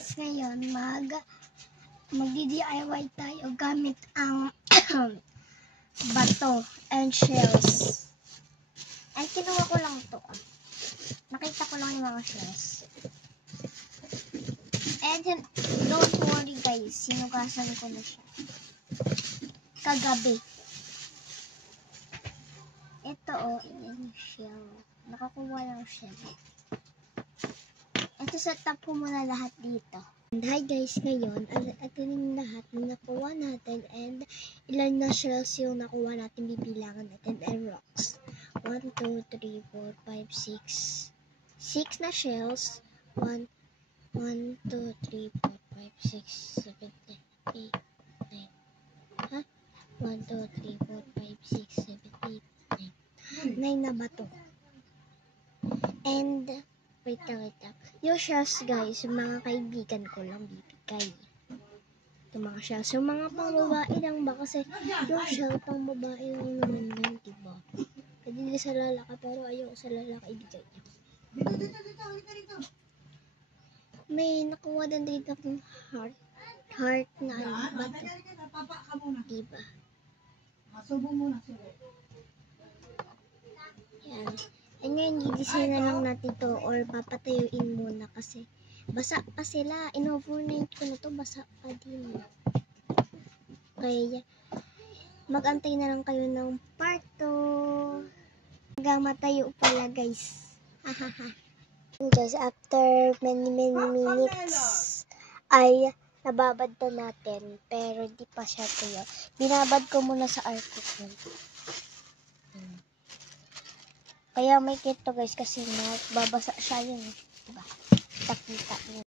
guys, ngayon magdi-DIY tayo gamit ang bato and shells. Ay, kinuha ko lang to. Nakita ko lang yung mga shells. And don't worry guys, sinugasan ko na siya kagabi. Ito yung shell. Nakakuha lang shell. Ito sa top ko muna lahat dito. And hi guys, ngayon, ito yung lahat na nakuha natin and ilan na shells yung nakuha natin, bibilangan natin and rocks. 1, 2, 3, 4, 5, 6. 6 na shells. 1, 2, 3, 4, 5, 6, 7, 8, 9. Ha? 1, 2, 3, 4, 5, 6, 7, 8, 9. 9 na bato. And wait lang. Yung shells guys, yung mga kaibigan ko lang bibigay. Yung mga shells, yung mga pang babae lang ba? Kasi yung shell pang babae lang naman yun, diba? Pwede sa lalaki, pero ayoko sa lalaki ibigay niya. May nakuha din dito ng heart na bato. Diba? Yan. And ngayon, i-design na lang natin to or papatayuin muna kasi basa pa sila. In-overnight ko na to, basa pa din. Kaya, mag-antay na lang kayo ng part 2 hanggang matayo pala guys. Guys, after many minutes ay nababad to natin pero di pa siya tuyo. Binabad ko muna sa arco ko. Kaya may kito guys kasi babasa siya yun. Diba? Takita niya.